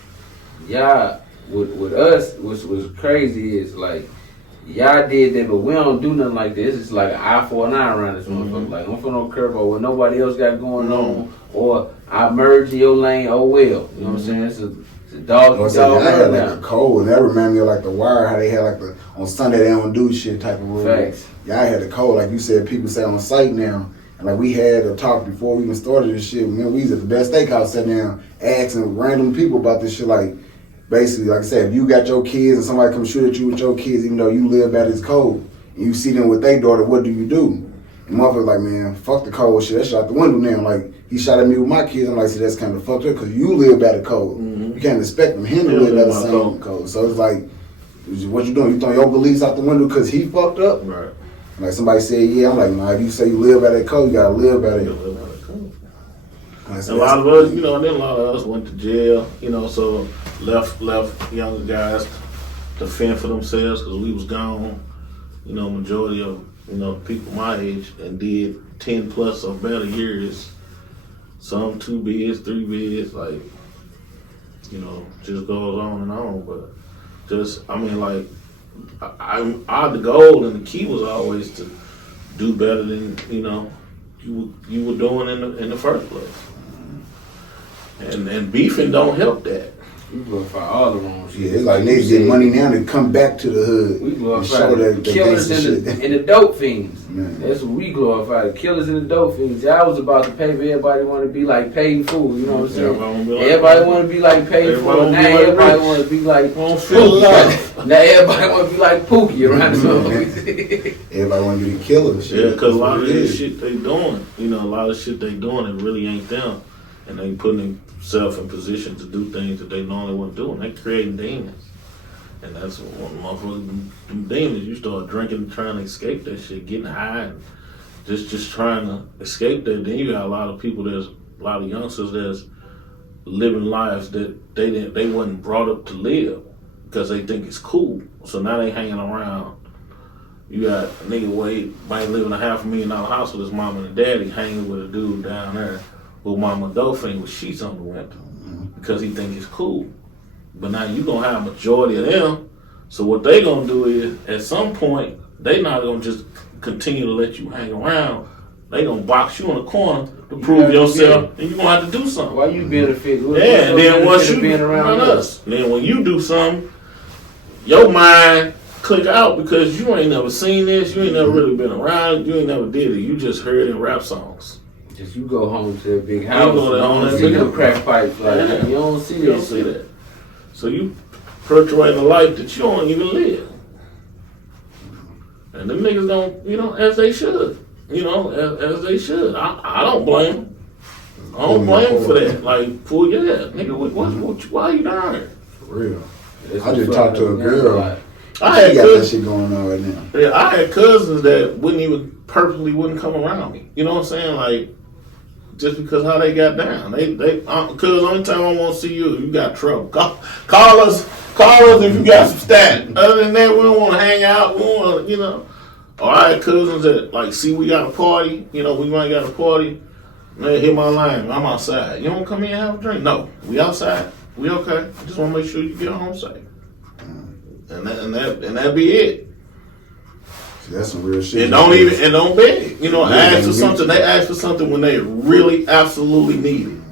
y'all with us, what was crazy is like y'all did that, but we don't do nothing like this. It's like an eye for an eye around this motherfucker. Like I'm for no curve about what nobody else got going on, or I merge in your lane. Oh well, you know what I'm saying? It's a dog I eat said, dog y'all had world like now. a code, and that reminded me of like The Wire, how they had like the on Sunday they don't do shit type of rule. Facts. Y'all had a code, like you said, people say on site now. And like we had a talk before we even started this shit. We was at the best steakhouse sitting down asking random people about this shit. Like basically, like I said, if you got your kids and somebody come shoot at you with your kids, even though you live by this code, and you see them with their daughter, what do you do? And motherfuckers like, man, fuck the code shit. That shit out the window now. Like he shot at me with my kids. I'm like, see, that's kind of fucked up because you live by the code. You can't expect him to live by the same code. So it's like, what you doing? You throwing your beliefs out the window because he fucked up? Right. Like somebody said, yeah. I'm like, nah, if you say you live by that code, you gotta live by that. And a lot of us, and then a lot of us went to jail, so left younger guys to fend for themselves because we was gone. Majority of people my age and did 10 plus or better years. Some 2 bids, 3 bids, like just goes on and on. But just the goal and the key was always to do better than you were doing in the first place. And beefing don't help that. We glorify all the wrong shit. Yeah, it's like niggas get money now to come back to the hood We and glorify show the that killers gangster and shit. the dope fiends. Man. That's what we glorify. The killers and the dope fiends. Y'all was about to pay for everybody want to be like paid fool. You know what I'm saying? Everybody want to be like paid fool. Now everybody want to be like Pookie. Now everybody want to be like Pookie around the Everybody want to be the killer. Yeah, because a lot of this shit they doing, it really ain't them. And they putting themselves in position to do things that they normally wouldn't do. And they creating demons. And that's one motherfuckers, them demons, you start drinking, trying to escape that shit, getting high, and just trying to escape that. Then you got a lot of people, there's a lot of youngsters that's living lives that they wasn't brought up to live because they think it's cool. So now they hanging around. You got a nigga Wade might live in a $500,000 house with his mom and daddy, hanging with a dude down there who mama Dolphin with sheets on the window because he think it's cool. But now you gonna have a majority of them. So what they gonna do is, at some point, they not gonna just continue to let you hang around. They gonna box you in the corner to prove yourself, and you gonna have to do something. Why you benefit? And then once you being around us, then when you do something, your mind click out because you ain't never seen this, you ain't never really been around, you ain't never did it. You just heard it in rap songs. just you go home to a big house. go to home and to see big the house. crack pipes. Like Yeah. you don't see You don't this. see that. So you perpetuating a life that you don't even live. And them niggas don't, as they should. As they should. I don't blame them. I don't blame them for that. Like, pull your head. Nigga, why you down there? For real. It's I just fucking talked to a girl. like, I She had got that cousins, shit going on right now. yeah, I had cousins that wouldn't come around me. You know what I'm saying? Like, just because how they got down. Cause only time I want to see you, you got trouble. Call us if you got some stat. Other than that, we don't want to hang out. We want to, Or I had cousins that like, see, we got a party. We might got a party. Man, hit my line. I'm outside. You don't come in and have a drink? No, we outside. We okay. I just want to make sure you get home safe. And that be it. See, that's some real shit. And don't beg. Ask for something. They ask for something when they really absolutely need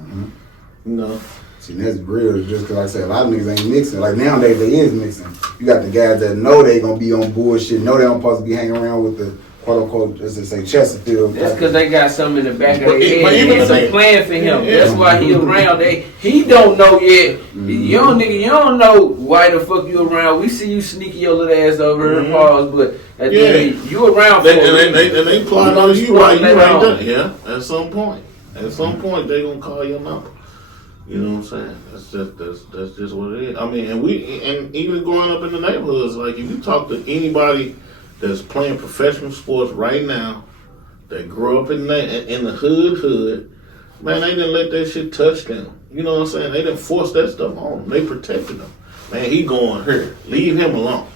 it. See, that's real. Just because, like I said, a lot of niggas ain't mixing. Like nowadays, they is mixing. You got the guys that know they gonna be on bullshit, know they don't supposed to be hanging around with the quote unquote, as they say, Chesterfield. that's because they got something in the back of But their even head. It's if they- a plan for him. Yeah. That's why he around. He don't know yet. Young nigga, you don't know why the fuck you around. We see you sneaking your little ass over here and pause, but at the end, you around for And they plot on you Right while you ain't now. done. Yeah, at some point they gonna call your number. You know what I'm saying? That's just what it is. I mean, and even growing up in the neighborhoods, like if you talk to anybody that's playing professional sports right now, that grew up in the hood, man, they didn't let that shit touch them. You know what I'm saying? They didn't force that stuff on them. They protected them. Man, he going here. Leave him alone.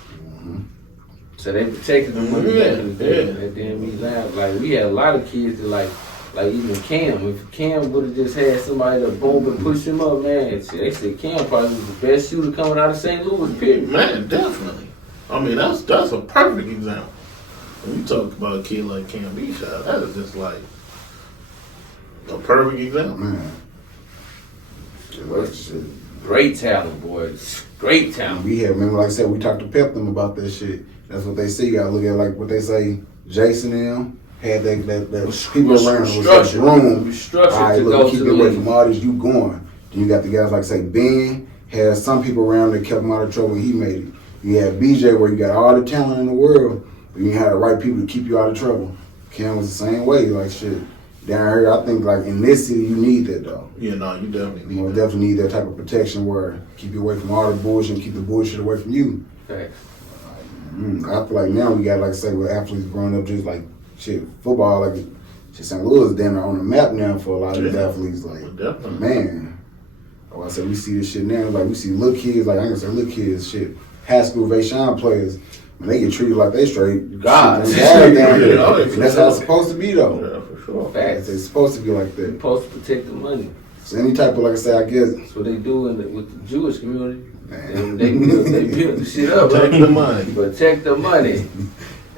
So they protected them when and then we laughed. Like we had a lot of kids that like even Cam. If Cam would have just had somebody to boom and push him up, man, they said Cam probably was the best shooter coming out of St. Louis, period. Man, definitely. I mean, that's a perfect example. When you talk about a kid like Cam B-Shot, that is just like a perfect example. Man. Shit, great talent, boys. Great talent. We had, remember, like I said, we talked to Pep them about that shit. That's what they see. You gotta look at like what they say. Jason and them had that people around was like room. Structured All right, to look, go keep to it the away league. from all this. You going? Then you got the guys like say Ben had some people around that kept him out of trouble. When he made it. You had BJ where you got all the talent in the world, but you had the right people to keep you out of trouble. Cam was the same way. Like shit. Down here, I think like in this city, you need that though. Yeah, no, you definitely You need know, that. definitely need that type of protection where keep you away from all the bullshit and keep the bullshit away from you. Facts. I feel like now we got, like I say, with athletes growing up, just like shit, football, like shit, St. Louis is damn near on the map now for a lot of these Yeah. athletes. Like, Definitely. man, I said we see this shit now. Like we see little kids, like I can say little kids, shit, high school Vaishon players, when they get treated like they straight God. shit, down there. Yeah, oh, yeah, And that's how it's supposed to be though. Yeah, for sure. Facts. It's supposed to be like You're that. supposed to protect the money. So any type of, like I say, I guess, That's what they do with the Jewish community. man, They build the shit up. Protect the money. Protect the money.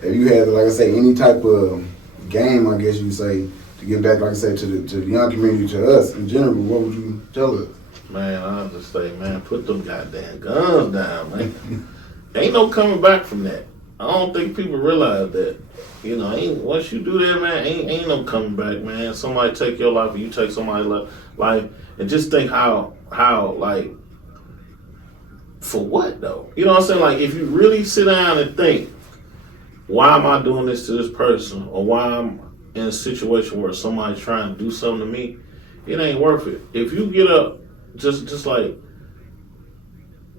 if you had, like I say, any type of game, I guess you say, to get back, like I say, to the young community, to us in general, what would you tell us? Man, I just say, man, put them goddamn guns down, man. Ain't no coming back from that. I don't think people realize that. You know, once you do that, man, ain't no coming back, man. Somebody take your life or you take somebody's life, and just think how like, for what though? You know what I'm saying? Like, if you really sit down and think, why am I doing this to this person, or why I'm in a situation where somebody's trying to do something to me, it ain't worth it. If you get up, just like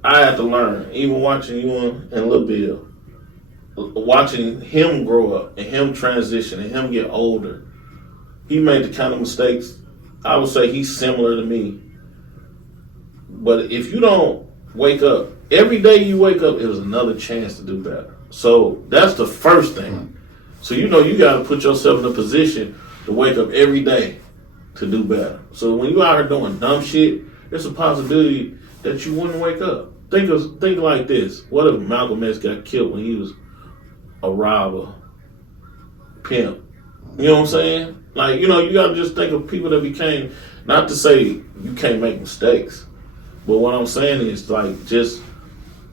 I had to learn, even watching you and Lil Bill, watching him grow up and him transition and him get older, he made the kind of mistakes. I would say he's similar to me. But if you don't wake up, every day you wake up is another chance to do better. So that's the first thing. So you know you got to put yourself in a position to wake up every day to do better. So when you out here doing dumb shit, there's a possibility that you wouldn't wake up. Think like this. What if Malcolm X got killed when he was a robber, pimp? You know what I'm saying? Like, you know, you got to just think of people that became, not to say you can't make mistakes, but what I'm saying is, like, just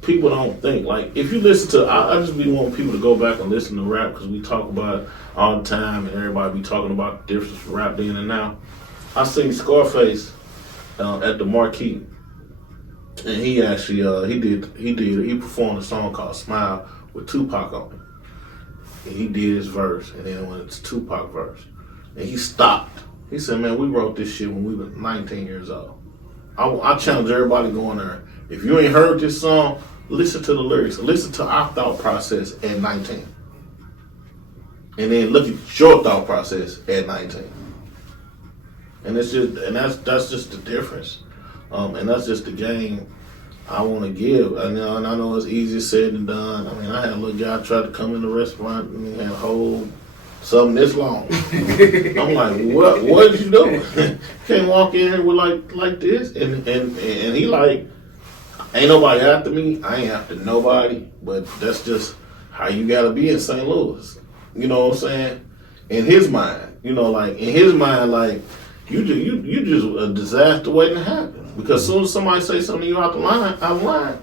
people don't think. Like, if you listen to, I just be wanting people to go back and listen to rap, because we talk about it all the time and everybody be talking about the difference from rap then and now. I seen Scarface at the Marquee, and he actually he performed a song called Smile with Tupac on it. And he did his verse, and then when it's Tupac verse, and he stopped. He said, "Man, we wrote this shit when we were 19 years old." I challenge everybody going there. If you ain't heard this song, listen to the lyrics. Listen to our thought process at 19, and then look at your thought process at 19. And it's just, and that's just the difference, and that's just the game I want to give. And I know it's easier said than done. I mean, I had a little guy try to come in the restaurant and had a whole something this long. I'm like, what did you do? Can't walk in here with like this, and he like, ain't nobody after me. I ain't after nobody. But that's just how you gotta be in St. Louis. You know what I'm saying? In his mind, you know, like in his mind, like. You just a disaster waiting to happen. Because as soon as somebody say something to you out of line,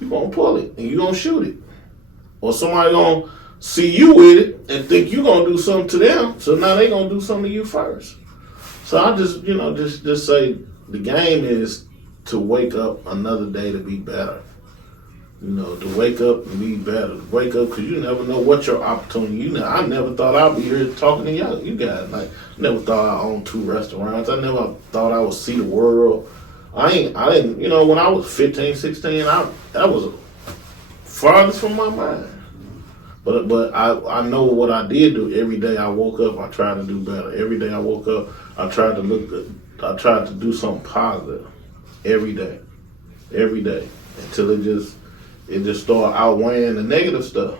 you gonna pull it and you gonna shoot it. Or somebody gonna see you with it and think you gonna do something to them, so now they gonna do something to you first. So I just, you know, just say the game is to wake up another day to be better. You know, to wake up and be better. To wake up, because you never know what your opportunity. I never thought I'd be here talking to you guys. Like, never thought I owned 2 restaurants. I never thought I would see the world. I didn't. You know, when I was 15, 16, that was farthest from my mind. But I know what I did do. Every day I woke up, I tried to do better. Every day I woke up, I tried to look good. I tried to do something positive. Every day, until it just started outweighing the negative stuff.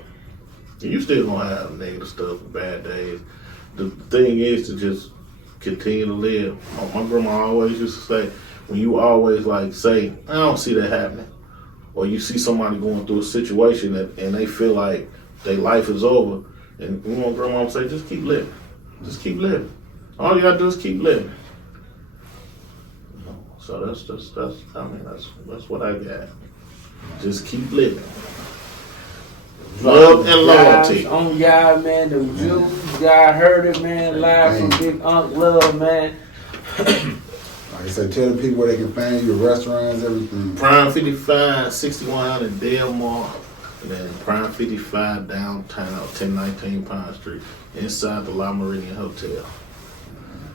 And you still gonna have negative stuff, bad days. The thing is to just continue to live. My grandma always used to say, when you always like say, I don't see that happening, or you see somebody going through a situation and they feel like their life is over, and you know, grandma would say, just keep living. Just keep living. All you gotta do is keep living. So that's what I got. Just keep living. Love and loyalty. On y'all, man. The Jews, y'all heard it, man. Live from Big Unc Love, man. Like I said, tell the people where they can find you, restaurants, everything. Prime 55, 6100 Delmar, and then Prime 55 downtown, 1019 Pine Street, inside the La Meridian Hotel.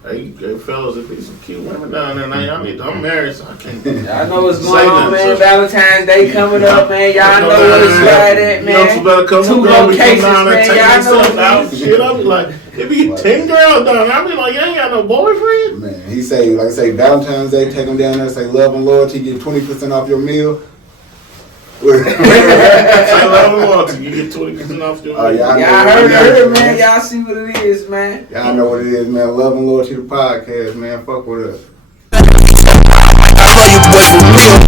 Hey, fellas, if there's some cute women down there, now I'm married, so I can't. Y'all know what's say going on, nothing, man. so- Valentine's Day coming up, man. Y'all know where to slide at, You know, you man. better come 2 down, we come locations, down and man. take Y'all know myself out. what it Shit, I be like, it be 10 girls down there. I be like, you ain't got no boyfriend? Man, he say, like I say, Valentine's Day, take them down there, say love and loyalty, get 20% off your meal. Say love and loyalty, you get 20% off your Oh, yeah, I Y'all know. heard it, man. Y'all see what it is, man. Y'all know what it is, man. Love and loyalty, the podcast, man. Fuck with us. I know you boys for real.